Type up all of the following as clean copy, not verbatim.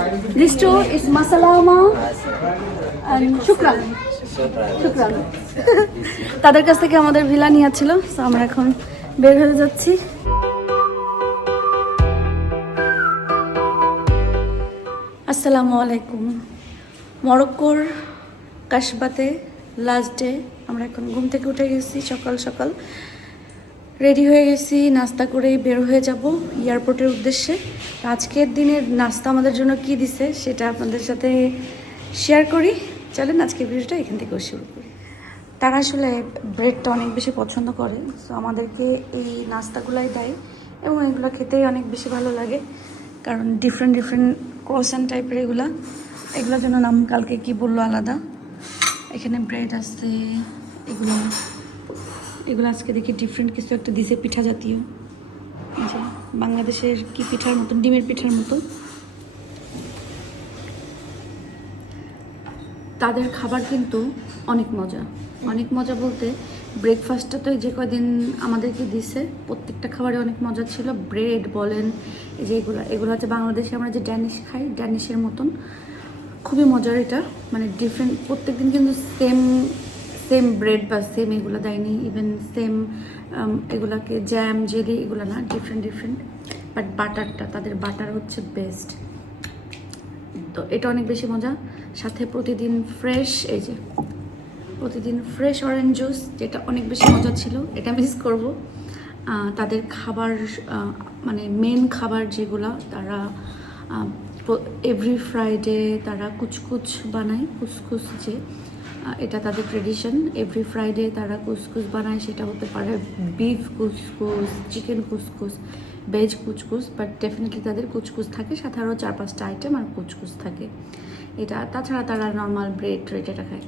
This two is masalama and shukran. শুক্রান। তাদের কাছ থেকে আমাদের ভিলা নিয়েছিল, তো আমরা এখন বের হয়ে যাচ্ছি। আসসালামু আলাইকুম। মরক্কোর কাশবাতে লাস্ট ডে। আমরা এখন ঘুম থেকে উঠে গেছি সকাল সকাল, রেডি হয়ে গেছি, নাস্তা করেই বের হয়ে যাব এয়ারপোর্টের উদ্দেশ্যে। আজকের দিনের নাস্তা আমাদের জন্য কি দিছে সেটা আপনাদের সাথে শেয়ার করি। চলেন আজকের ভিডিওটা এখান থেকে শুরু করি। তারা আসলে ব্রেডটা অনেক বেশি পছন্দ করে, সো আমাদেরকে এই নাস্তাগুলাই দেয় এবং এগুলো খেতেই অনেক বেশি ভালো লাগে, কারণ ডিফারেন্ট ক্রোসান টাইপের এগুলোর জন্য নাম কালকে কি বললো আলাদা। এখানে ব্রেড আছে, এগুলো আজকে দেখি ডিফারেন্ট কিছু একটা দিছে, পিঠা জাতীয়, বাংলাদেশের কি পিঠার মতন, ডিমের পিঠার মতো। তাদের খাবার কিন্তু অনেক মজা বলতে ব্রেকফাস্টটা তো যে কদিন আমাদেরকে দিছে প্রত্যেকটা খাবারে অনেক মজা ছিল। ব্রেড বলেন, এই যে এগুলো হচ্ছে বাংলাদেশে আমরা যে ড্যানিশ খাই, ড্যানিশের মতন খুবই মজার। এটা মানে ডিফারেন্ট, প্রত্যেকদিন কিন্তু সেম ব্রেড বা সেম এগুলো দেয়নি, ইভেন সেম এগুলাকে জ্যাম জেলি এগুলো না, ডিফারেন্ট। বাট বাটারটা, তাদের বাটার হচ্ছে বেস্ট, তো এটা অনেক বেশি মজা। সাথে প্রতিদিন ফ্রেশ অরেঞ্জ জুস, যেটা অনেক বেশি মজা ছিল, এটা মিস করব। তাদের খাবার মানে মেন খাবার যেগুলো, তারা এভরি ফ্রাইডে তারা কুচকুচ বানায়, কুচকুচ যে এটা তাদের ট্রেডিশন। এভরি ফ্রাইডে তারা কুচকুচ বানায়, সেটা হতে পারে beef Kuch Kuch, chicken Kuch Kuch, veg Kuch Kuch, but definitely তাদের কুচকুচ থাকে, সাথে আরও 4-5টা আইটেম আর কুচকুচ থাকে। এটা তাছাড়া তারা নর্মাল ব্রেড এটা খায়।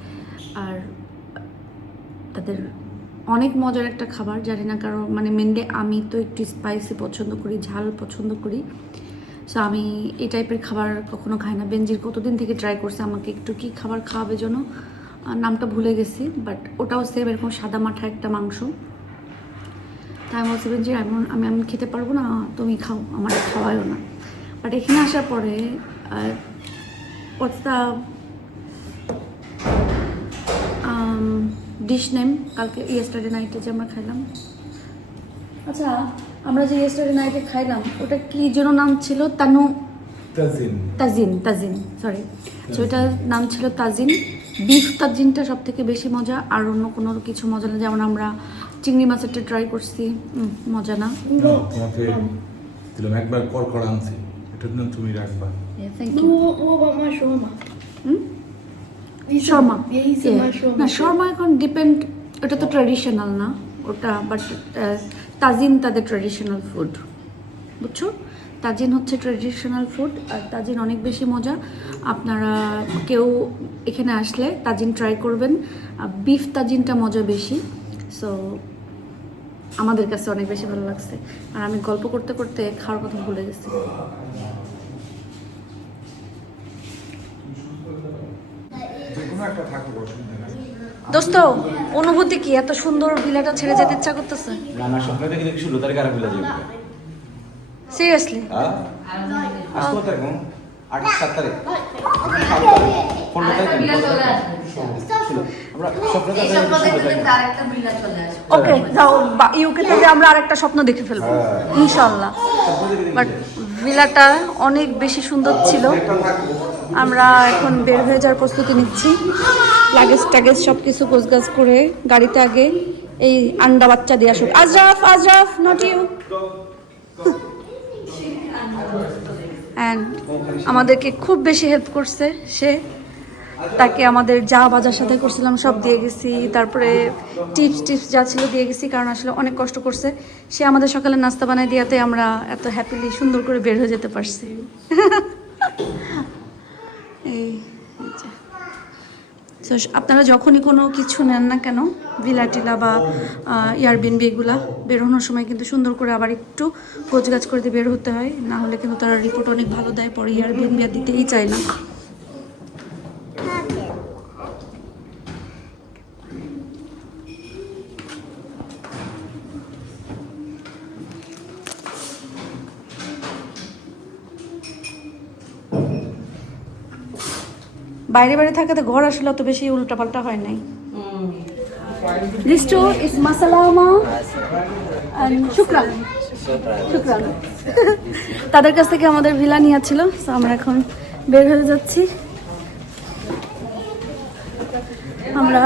আর তাদের অনেক মজার একটা খাবার, জানি না কারণ মানে মেনলি আমি তো একটু স্পাইসি পছন্দ করি, ঝাল পছন্দ করি, সো আমি এই টাইপের খাবার কখনো খাই না। বেনজির কতদিন থেকে ট্রাই করছে আমাকে একটু কি খাবার খাওয়াবে জন্য, নামটা ভুলে গেছি, বাট ওটাও সেম এরকম সাদা মাঠা একটা মাংস। তাই আমি বলছি বেনজির আমি খেতে পারবো না, তুমি খাও, আমার খাওয়ায়ও না। বাট এখানে আসার পরে ডিশ নেম কালকে ইয়েস্টারডে নাইটে যে আমরা খাইলাম, আচ্ছা আমরা যে ইয়েস্টারডে নাইটে খাইলাম ওটা কি যেন নাম ছিল, তাজিন সরি, সো এটার নাম ছিল তাজিন। বিফ তাজিনটা সব থেকে বেশি মজা, আর অন্য কোনো কিছু মজা না। যেমন আমরা চিংড়ি মাছেরটা ট্রাই করছি, মজা না। একবার করকড়া আনছি, এটা তুমি রাখবা। শর্মা এখন ডিপেন্ড, ওটা তো ট্র্যাডিশনাল না ওটা, বাট তাজিন তাদের ট্র্যাডিশনাল ফুড, বুঝছো? তাজিন হচ্ছে ট্র্যাডিশনাল ফুড, আর তাজিন অনেক বেশি মজা। আপনারা কেউ এখানে আসলে তাজিন ট্রাই করবেন। বিফ তাজিনটা মজা বেশি, সো আমাদের কাছে অনেক বেশি ভালো লাগছে। আর আমি গল্প করতে করতে খাওয়ার কথা ভুলে গেছি। দোস্ত, অনুভূতি কি? এত সুন্দর ভিলাটা ছেড়ে যেতে ইচ্ছা করতেছে? সিরিয়াসলি? ওকে যাও, ইউকে থেকে আমরা আরেকটা স্বপ্ন দেখে ফেলবো ইনশাল্লাহ। বাট ভিলাটা অনেক বেশি সুন্দর ছিল। আমরা এখন বের হয়ে যাওয়ার প্রস্তুতি নিচ্ছি, লাগেজ সব কিছু গোছগাছ করে গাড়িতে আগে এই আন্ডা বাচ্চা দিয়ে আসুক। Azraf not you. অ্যান্ড আমাদেরকে খুব বেশি হেল্প করছে সে, তাকে আমাদের যা বাজার সাথে করছিলাম সব দিয়ে গেছি, তারপরে টিপস যা ছিল দিয়ে গেছি, কারণ আসলে অনেক কষ্ট করছে সে। আমাদের সকালে নাস্তা বানাই দিয়াতে আমরা এত হ্যাপিলি সুন্দর করে বের হয়ে যেতে পারছি। এই সো আপনারা যখনই কোনো কিছু নেন না কেন, ভিলা টিলা বা এয়ারবিএনবি, এগুলা বেরোনোর সময় কিন্তু সুন্দর করে আবার একটু গোছগাছ করে দিয়ে বের হতে হয়, না হলে কিন্তু তারা রিপোর্ট অনেক ভালো দেয়, পরে এয়ারবিএনবি আর দিতেই চায় না। বাইরে বাইরে থাকাতে ঘর আসলে অত বেশি উল্টাপাল্টা হয় নাই। This store is Masalama and Shukran. শুক্রান। তাদের কাছ থেকে আমাদের ভিলা নিয়েছিল, তো আমরা এখন বের হয়ে যাচ্ছি। আমরা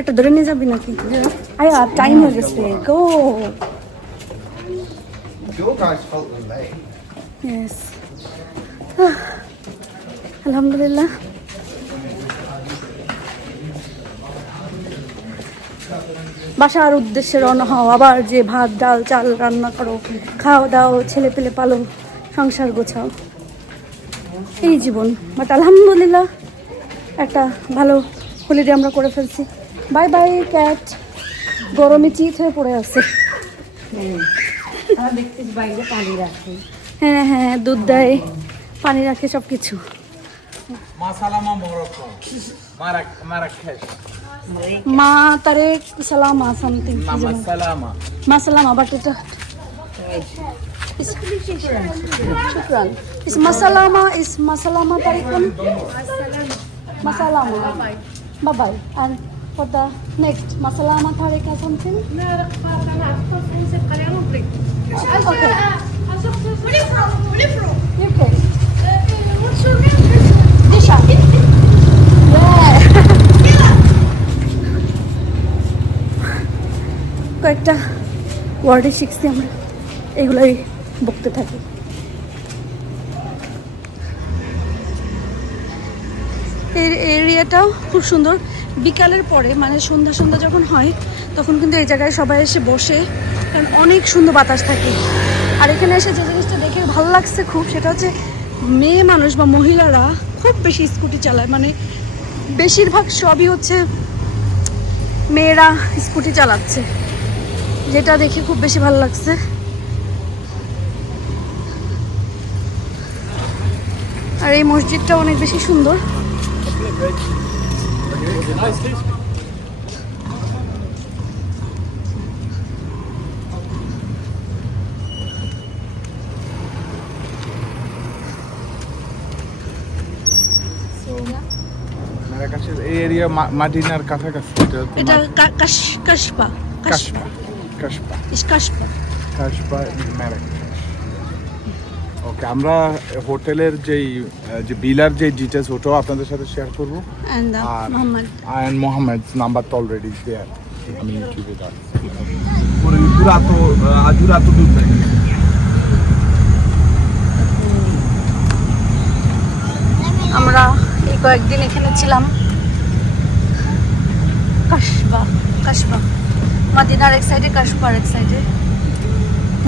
একটা ধরে নিয়ে যাবি নাকি? আয়া টাইম হয়ে গেছে, গো। Yes. আলহামদুলিল্লাহ। বাসার উদ্দেশ্যে রওনা হও, আবার যে ভাত ডাল চাল রান্না করো, খাও দাও, ছেলে পেলে পালো, সংসার গোছাও, এই জীবন। বাট আলহামদুলিল্লাহ একটা ভালো হলিডে আমরা করে ফেলছি। বাই বাই ক্যাট, গরমে চিত হয়ে পড়ে আছে। হ্যাঁ হ্যাঁ, দুধ দেয়, পানি রাখে, সব কিছু। Masalama Morocco. Marrakesh. মা তারেক সালামা সামথিং, Mama Salama. মা সালামা, বাট এটা শুকরান ইস মাসালামা, ইস মাসালামা তারিকুন মাসালামা, bye bye. And for the next মাসালামা তারিক something. Okay. Okay. Disha. Yeah. কয়েকটা ওয়ার্ডে শিখছি আমরা, এগুলোই বকতে থাকি। এই এরিয়াটাও খুব সুন্দর। বিকালের পরে মানে সন্ধ্যা সন্ধ্যা যখন হয় তখন কিন্তু এই জায়গায় সবাই এসে বসে, কারণ অনেক সুন্দর বাতাস থাকে। আর এখানে এসে যে জিনিসটা দেখে ভালো লাগছে খুব, সেটা হচ্ছে মেয়ে মানুষ বা মহিলারা খুব বেশি স্কুটি চালায়। মানে বেশিরভাগ সবই হচ্ছে মেয়েরা স্কুটি চালাচ্ছে, যেটা দেখে খুব বেশি ভালো লাগছে। আর এই মসজিদটা অনেক বেশি সুন্দর। Marrakeshes এই এরিয়া মাদিনার কাছাকাছি। এটা কাশপা, কাশপা, কাশপা, কাশপা। কাশপা ইন ম্যারাকেশ। ওকে, আমরা হোটেলের যে বিলার যে ডিটেলস ওটাও আপনাদের সাথে শেয়ার করব। And Muhammad. And Mohammed's number already is there. I mean, keep it up. पूरा तो अधूरा तो दूर है। আমরা এই কয়েকদিন এখানে ছিলাম। কাশবা মদিনার এক সাইডে, কাশবার এক সাইডে।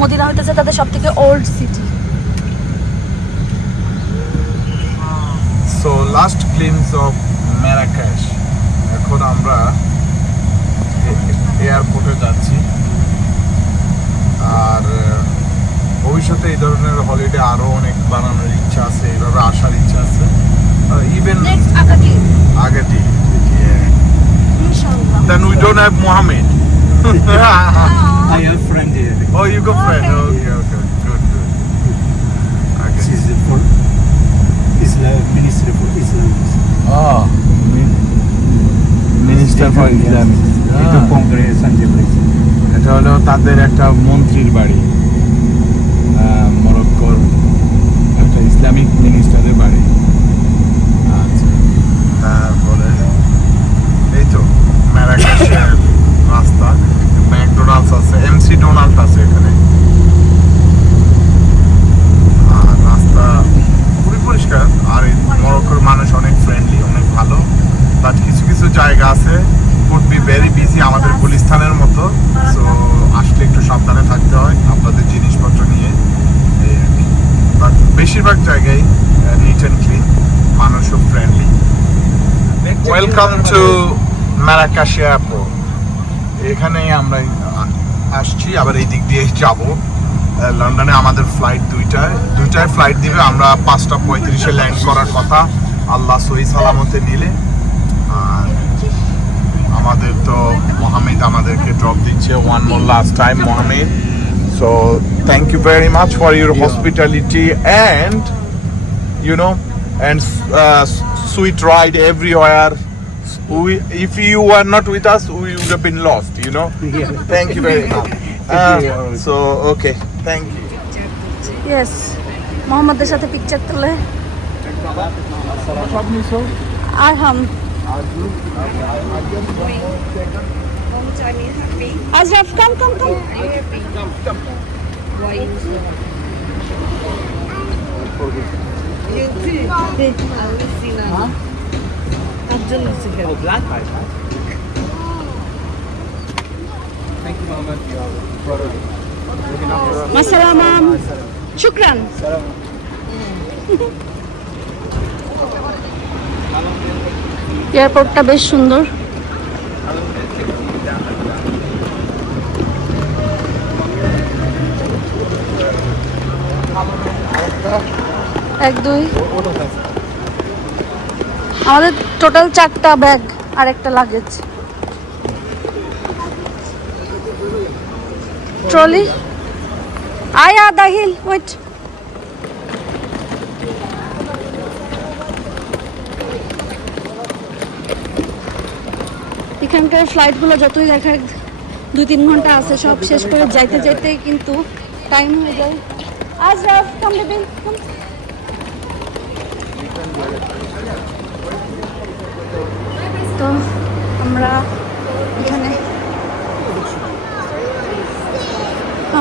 মদিনা হইতেছে তাদের সব থেকে old city. So last glimpse of Marrakesh. এখন আমরা এয়ারপোর্টে যাচ্ছি। আর ভবিষ্যতে এই ধরনের হলিডে আরো অনেক বানানোর ইচ্ছা আছে, এইভাবে আসার ইচ্ছা আছে। Even next Agadir. ইনশাআল্লাহ। Then we don't have Mohammed. I have a friend here. Oh, you got friend. Okay. Okay. Good. Okay. She's for Islam, Ministry for Islam. Oh, Minister for Islamic. Into Congress and everything. এটা হলো তাদের একটা মন্ত্রীর বাড়ি, মরক্কোর একটা Islamic মিনিস্টারের বাড়ি। আচ্ছা, তারপরে এই তো ম্যারাকেশের রাস্তা, ম্যাকডোনাল্ডস আছে, এমসি ডোনাল্ড আছে এখানে। আর রাস্তা খুবই পরিষ্কার। আর এই মরক্কোর মানুষ অনেক ফ্রেন্ডলি, অনেক ভালো। বাট কিছু কিছু জায়গা আছে কুড বি ভেরি বিজি, আমাদের গুলিস্তানের মতো। সো আসলে একটু সাবধানে থাকতে হয় আপনাদের জিনিসপত্র নিয়ে। বাট বেশিরভাগ জায়গায় নিট অ্যান্ড ক্লিন, মানুষও friendly. Welcome to Marrakesh airport. এখানেই আমরা আসছি, আবার এই দিক দিয়ে যাব লন্ডনে। আমাদের ফ্লাইট দুইটায় ফ্লাইট দিবে। আমরা 5:35 ল্যান্ড করার কথা, আল্লাহ সহি সালামতে নিলে। আর আমাদের তো মোহাম্মদ আমাদেরকে ড্রপ দিচ্ছে, one more last time Mohammad. So thank you very much for your hospitality and sweet ride everywhere. If you were not with us, we would have been lost. Yeah. Thank you very much. So okay, thank you. Yes, মোহাম্মদের সাথে picture তুলে আরহাম আজরাফ কাম কাম কাম মাসালামাম শুকরান এয়ারপোর্টটা বেশ সুন্দর। এক দুই আমাদের total 4টা bag আর একটা লাগেজ ট্রলি আয়া দাহিল ওয়েট এখানকার ফ্লাইটগুলো যতই দেখা 2-3 ঘন্টা আছে সব শেষ করে যাইতে যাইতে কিন্তু টাইম হয়ে যায়। আজরাফ কাম বেবি কাম। তো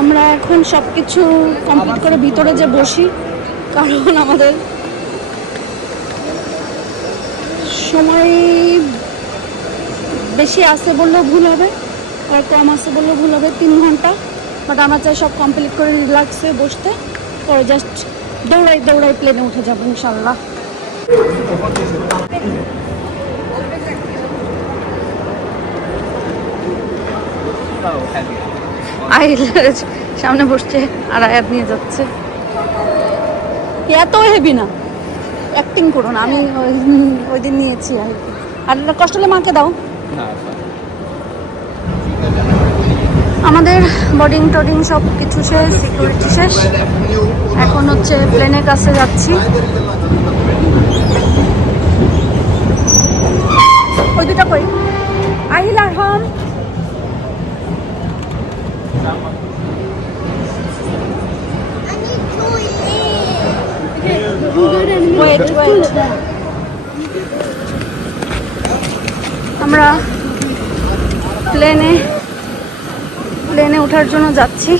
আমরা এখন সব কিছু কমপ্লিট করে ভিতরে যে বসি, কারণ আমাদের সময় বেশি আছে বললেও ভুল হবে আর কম আছে বললেও ভুল হবে, 3 ঘন্টা। বাট আমরা চাই সব কমপ্লিট করে রিল্যাক্সে বসতে, পরে জাস্ট দৌড়াই প্লেনে উঠে যাবো ইনশাল্লাহ। আহিল সামনে বসছে আর আয়াত নিয়ে যাচ্ছে। এত হেভি না, অ্যাক্টিং করো না, আমি ওই দিন নিয়েছি আহিলকে। আর কষ্ট হলে মাকে দাও। আমাদের বোর্ডিং টোডিং সব কিছু শেষ, সিকিউরিটি শেষ, এখন হচ্ছে প্লেনের কাছে যাচ্ছি। ওই দুটা কই আহিল আর হাম wait. আমরা প্লেনে ওঠার জন্য যাচ্ছি।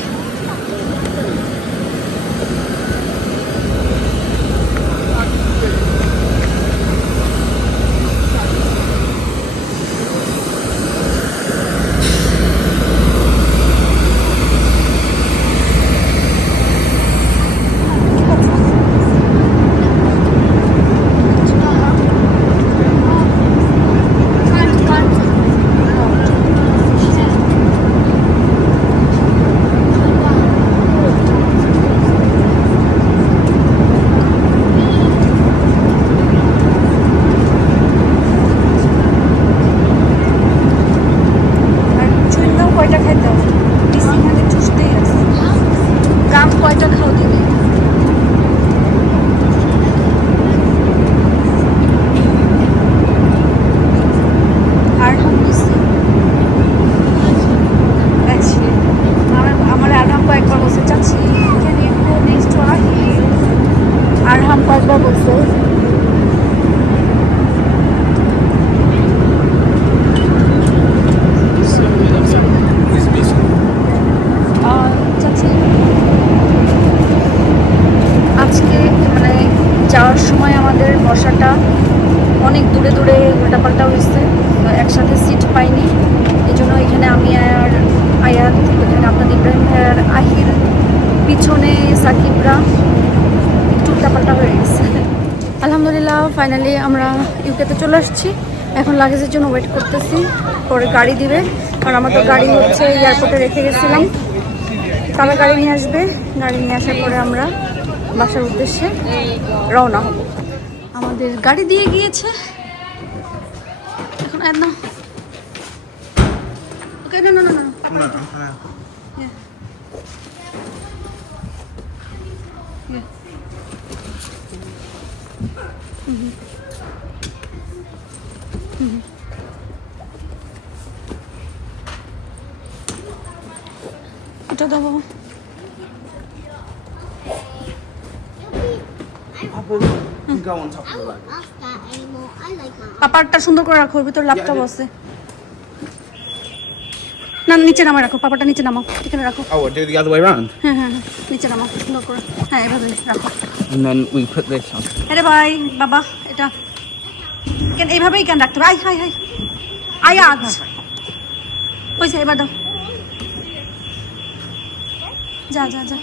যাওয়ার সময় আমাদের বসাটা অনেক দূরে দূরে উল্টাপাল্টা হয়েছে, তো একসাথে সিট পাইনি। এই জন্য এখানে আমি আর আয়াত, এখানে আপনার ইব্রাহিম ভাইয়ার আহিল, পিছনে সাকিবরা, একটু উল্টাপাল্টা হয়ে গেছে। আলহামদুলিল্লাহ ফাইনালি আমরা ইউকেতে চলে আসছি। এখন লাগেজের জন্য ওয়েট করতেছি, পরে গাড়ি দিবে, কারণ আমার তো গাড়ি হচ্ছে এয়ারপোর্টে রেখে গেছিলাম, তারা গাড়ি নিয়ে আসবে। গাড়ি নিয়ে আসার পরে আমরা বাসার উদ্দেশ্যে রওনা হব। আমাদের গাড়ি দিয়ে গিয়েছে এখন। না ওকে, না Yeah. Mhm. Mhm. এটা দাও বাবা। You go on top of the boat. Ask that anymore. I like that. পাপারটা সুন্দর করে রাখো, ওর ভিতর ল্যাপটপ আছে। না নিচে নামায় রাখো, পাপাটা নিচে নামাও, এখানে রাখো। Oh, we'll do the other way round. হ্যাঁ হ্যাঁ হ্যাঁ, নিচে নামাও সুন্দর করে। হ্যাঁ এভাবে রাখো। And then we put this on. আরে ভাই বাবা, এটা কেন এইভাবেই কেন রাখতে হবে? আই হাই হাই আয়াজ হয়েছে, এবার দাও। যা যা যা।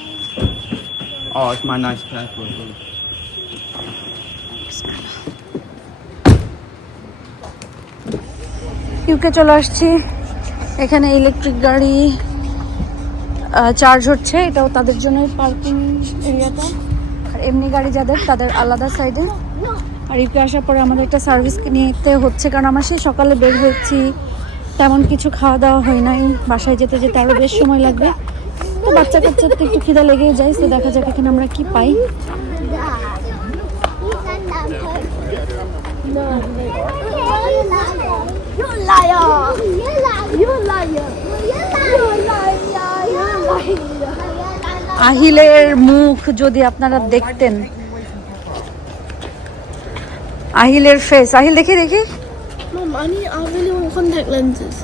Oh, it's my nice purple. UK চলে আসছি। এখানে ইলেকট্রিক গাড়ি চার্জ হচ্ছে, এটাও তাদের জন্য পার্কিং এরিয়াটা। আর এমনি গাড়ি যাদের, তাদের আলাদা সাইডে। আর ইউকে আসার পরে আমাদের একটা সার্ভিস নিতে হচ্ছে, কারণ আমরা সেই সকালে বের হয়েছি, তেমন কিছু খাওয়া দাওয়া হয় নাই। বাসায় যেতে যেতে আরও বেশ সময় লাগবে। তো বাচ্চা কাচ্চার তো একটু খিদা লেগেই যায়, তো দেখা যাক এখানে আমরা কি পাই। You're a liar. You're a liar. You're a liar. আহিলের মুখ যদি আপনারা দেখতেন, আহিলের ফেস, আহিল দেখি দেখি। Mom, I really want contact lenses.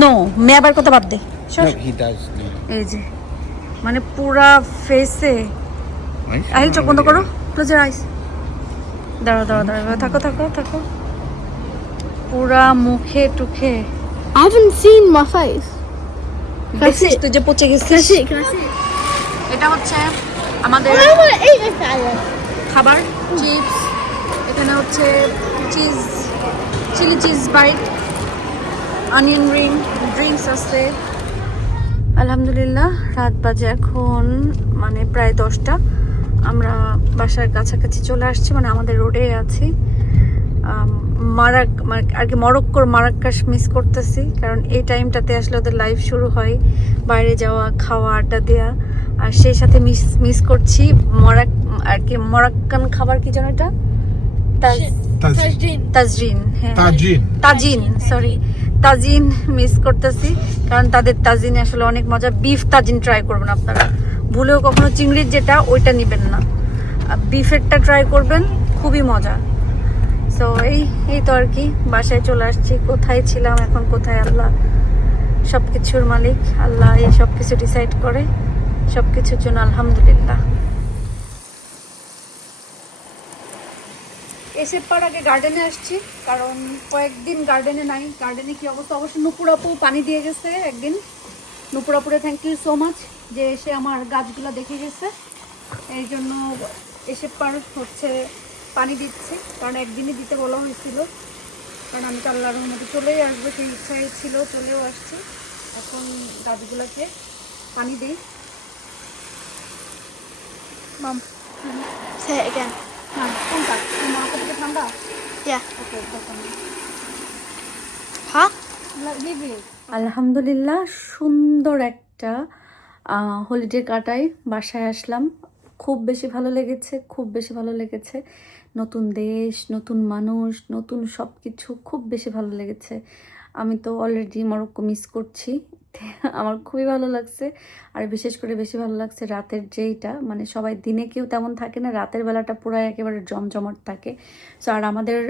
No, মেয়াবার কথা বাদ দে। No, he does. এই যে মানে পুরা ফেসে। আহিল চোখ বন্ধ করো, ক্লোজ ইওর আইস। দাঁড়াও দাঁড়াও দাঁড়াও, থাকো থাকো থাকো। পুরা মুখে টুখে I haven't seen my face. দেখছিস তুই যে পচে গেছিস। Can I see? এটা হচ্ছে আমাদের I want to eat this salad. খাবার, চিপস, এখানে হচ্ছে cheese, chilli cheese bite, onion ring, drinks আছে। আলহামদুলিল্লাহ রাত বাজে এখন মানে প্রায় 10টা। আমরা বাসার কাছাকাছি চলে আসছি, মানে আমাদের রোডে আছি। আর কি মরক্কোর মারাক্কাশ মিস করতেছি, কারণ এই টাইমটাতে আসলে ওদের লাইভ শুরু হয়, বাইরে যাওয়া, খাওয়া, আড্ডা দেওয়া। আর সেই সাথে মিস করছি আর কি মরক্কান খাবার, কি যেন এটা তাজরিন, হ্যাঁ তাজিন, সরি তাজিন মিস করতেছি, কারণ তাদের তাজিনে আসলে অনেক মজা। বিফ তাজিন ট্রাই করবেন আপনারা, ভুলেও কখনো চিংড়ির যেটা ওইটা নেবেন না, বিফেরটা ট্রাই করবেন, খুবই মজা। সো এই তো আর কি, বাসায় চলে আসছি। কোথায় ছিলাম, এখন কোথায়, আল্লাহ সব কিছুর মালিক, আল্লাহ এই সব কিছু ডিসাইড করে, সব কিছুর জন্য আলহামদুলিল্লাহ। এসে পর আগে গার্ডেনে আসছি, কারণ কয়েকদিন গার্ডেনে নাই। গার্ডেনে কি অবস্থা, অবশ্য নুপুরাপু পানি দিয়ে গেছে একদিন। নুপুরাপুরে থ্যাংক ইউ সো মাচ, যে এসে আমার গাছগুলো দেখে গেছে। এই জন্য এসে পর হচ্ছে পানি দিচ্ছে, কারণ একদিনই দিতে বলা হয়েছিল, কারণ আমি তো আল্লাহর রহমতে চলেই আসবো সেই ইচ্ছাই ছিল, চলেও আসছি। এখন গাছগুলোকে পানি দিই। Mom, say it again. হ্যাঁ কোনটা মাথা থেকে ঠান্ডা? Yeah. ওকে Huh? আলহামদুলিল্লাহ সুন্দর একটা হলিডে কাটাই, বাসায় আসলাম। খুব বেশি ভালো লেগেছে, খুব বেশি ভালো লেগেছে। নতুন দেশ, নতুন মানুষ, নতুন সব কিছু, খুব বেশি ভালো লেগেছে। আমি তো অলরেডি মরক্কো মিস করছি, আমার খুবই ভালো লাগছে। আর বিশেষ করে বেশি ভালো লাগছে রাতের যেইটা, মানে সবাই দিনে কেউ তেমন থাকে না, রাতের বেলাটা পুরো একেবারে জমজমাট থাকে। সো আর আমাদের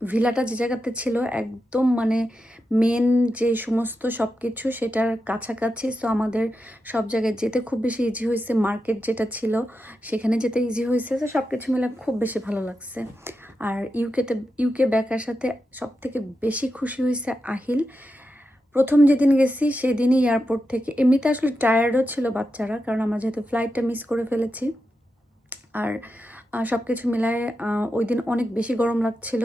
ভিলাটা যে জায়গাতে ছিল একদম মানে মেন যে সমস্ত সব কিছু সেটার কাছাকাছি। সো আমাদের সব জায়গায় যেতে খুব বেশি ইজি হয়েছে, মার্কেট যেটা ছিল সেখানে যেতে ইজি হয়েছে। তো সব কিছু মিলে খুব বেশি ভালো লাগছে। আর ইউকে ব্যাকার সাথে সব থেকে বেশি খুশি হয়েছে আহিল। প্রথম যেদিন গেছি সেদিনই এয়ারপোর্ট থেকে, এমনিতে আসলে টায়ার্ডও ছিল বাচ্চারা, কারণ আমরা যেহেতু ফ্লাইটটা মিস করে ফেলেছি। আর সব কিছু মিলায় ওই দিন অনেক বেশি গরম লাগছিল,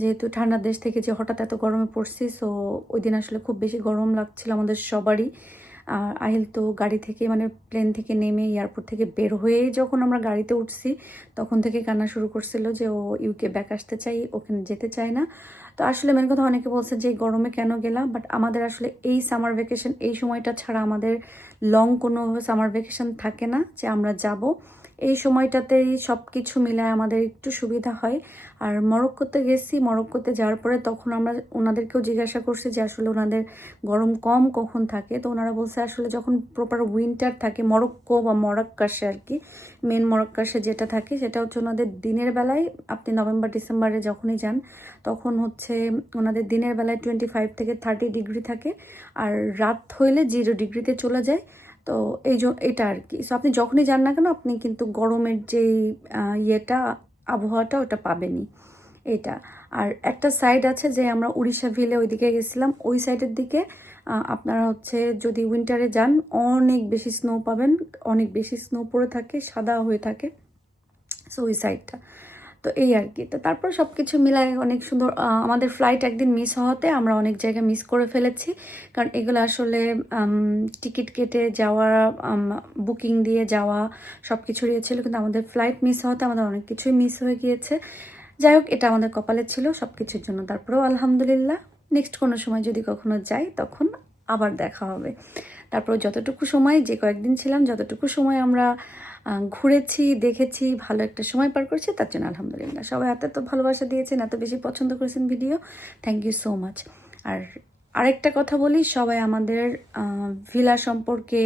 যেহেতু ঠান্ডা দেশ থেকে যে হঠাৎ এত গরমে পড়ছি। সো ওই দিন আসলে খুব বেশি গরম লাগছিল আমাদের সবারই। আর আহিল তো গাড়ি থেকে মানে প্লেন থেকে নেমে এয়ারপোর্ট থেকে বের হয়েই যখন আমরা গাড়িতে উঠছি তখন থেকে কান্না শুরু করছিল যে ও ইউকে ব্যাক আসতে চাই, ওখানে যেতে চায় না। তো আসলে মেন কথা অনেকে বলছে যে গরমে কেন গেলাম, বাট আমাদের আসলে এই সামার ভ্যাকেশন এই সময়টা ছাড়া আমাদের লং কোনো সামার ভ্যাকেশন থাকে না যে আমরা যাব। এই সময়টাতেই সব কিছু মিলায় আমাদের একটু সুবিধা হয়। আর মরক্কোতে গেছি, মরক্কোতে যাওয়ার পরে তখন আমরা ওনাদেরকেও জিজ্ঞাসা করছি যে আসলে ওনাদের গরম কম কখন থাকে। তো ওনারা বলছে আসলে যখন প্রপার উইন্টার থাকে মরক্কো বা মরক্কাশে আর কি, মেন মরক্কাশে যেটা থাকে সেটা হচ্ছে ওনাদের দিনের বেলায়, আপনি নভেম্বর ডিসেম্বরে যখনই যান তখন হচ্ছে ওনাদের দিনের বেলায় 25 থেকে 30 ডিগ্রি থাকে, আর রাত হইলে 0 ডিগ্রিতে চলে যায়। তো এটা আর কি। সো আপনি যখনই যান না কেন আপনি কিন্তু গরমের যেই আবহাওয়াটা ওটা পাবেনই এটা। আর একটা সাইড আছে যে আমরা উড়িষ্যা ভিলে ওইদিকে গেছিলাম, ওই সাইডের দিকে আপনারা হচ্ছে যদি উইন্টারে যান অনেক বেশি স্নো পাবেন, অনেক বেশি স্নো পড়ে থাকে, সাদা হয়ে থাকে। সো ওই সাইডটা তো এই আর কি। তো তারপর সব কিছু মিলায় অনেক সুন্দর। আমাদের ফ্লাইট একদিন মিস হওয়াতে আমরা অনেক জায়গায় মিস করে ফেলেছি, কারণ এগুলো আসলে টিকিট কেটে যাওয়া, বুকিং দিয়ে যাওয়া সব কিছু ছিল, কিন্তু আমাদের ফ্লাইট মিস হওয়াতে আমাদের অনেক কিছুই মিস হয়ে গিয়েছে। যাই হোক, এটা আমাদের কপালে ছিল সব কিছুর জন্য। তারপরেও আলহামদুলিল্লাহ, নেক্সট কোনো সময় যদি কখনো যাই তখন আবার দেখা হবে। তারপর যতটুকু সময়, যে কয়েকদিন ছিলাম, যতটুকু সময় আমরা ঘুরেছি, দেখেছি, ভালো একটা সময় পার করছি, তার জন্য আলহামদুলিল্লাহ। সবাই এত ভালোবাসা দিয়েছেন, এত বেশি পছন্দ করেছেন video, thank you so much. আর আরেকটা কথা বলি, সবাই আমাদের ভিলা সম্পর্কে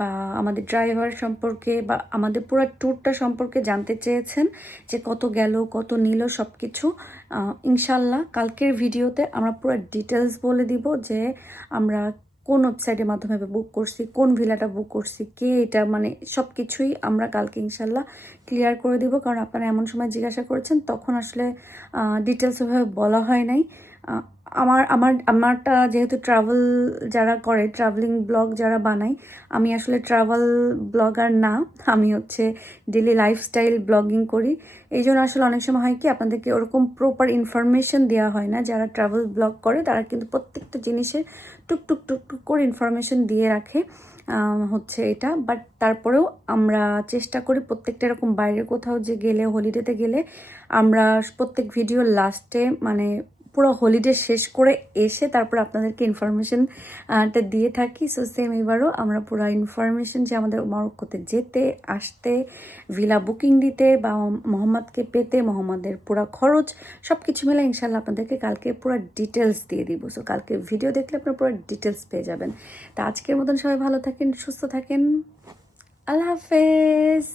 বা আমাদের ড্রাইভার সম্পর্কে বা আমাদের পুরো ট্যুরটা সম্পর্কে জানতে চেয়েছেন যে কত গেল, কত নিল, সব কিছু। ইনশাল্লাহ কালকের ভিডিওতে আমরা পুরো ডিটেলস বলে দিব যে আমরা কোন ওয়েবসাইটের মাধ্যমে বুক করছি, কোন ভিলাটা বুক করছি, কে এটা, মানে সব কিছুই আমরা কালকে ইনশাল্লাহ ক্লিয়ার করে দিব। কারণ আপনারা এমন সময় জিজ্ঞাসা করেছেন তখন আসলে ডিটেলস ওভাবে বলা হয় নাই। আমারটা যেহেতু ট্রাভেল যারা করে, ট্রাভেলিং ব্লগ যারা বানায়, আমি আসলে ট্রাভেল ব্লগার না, আমি হচ্ছে ডেলি লাইফস্টাইল ব্লগিং করি। এই জন্য আসলে অনেক সময় হয় কি আপনাদেরকে ওরকম প্রপার ইনফরমেশন দেওয়া হয় না। যারা ট্রাভেল ব্লগ করে তারা কিন্তু প্রত্যেকটা জিনিসের টুকটুক করে ইনফরমেশন দিয়ে রাখে হচ্ছে এটা। বাট তারপরেও আমরা চেষ্টা করি প্রত্যেকটা এরকম বাইরে কোথাও যে গেলে, হলিডেতে গেলে আমরা প্রত্যেক ভিডিওর লাস্টে মানে পুরো হলিডে শেষ করে এসে তারপর আপনাদেরকে ইনফরমেশনটা দিয়ে থাকি। সো সেম এবারও আমরা পুরো ইনফরমেশন যে আমাদের মরক্কোতে যেতে আসতে, ভিলা বুকিং দিতে বা মোহাম্মদকে পেতে, মোহাম্মদের পুরো খরচ সব কিছু মিলে ইনশাল্লাহ আপনাদেরকে কালকে পুরো ডিটেলস দিয়ে দিব। সো কালকে ভিডিও দেখলে আপনারা পুরো ডিটেলস পেয়ে যাবেন। তা আজকের মতন সবাই ভালো থাকেন, সুস্থ থাকেন, আল্লাহ হাফেজ।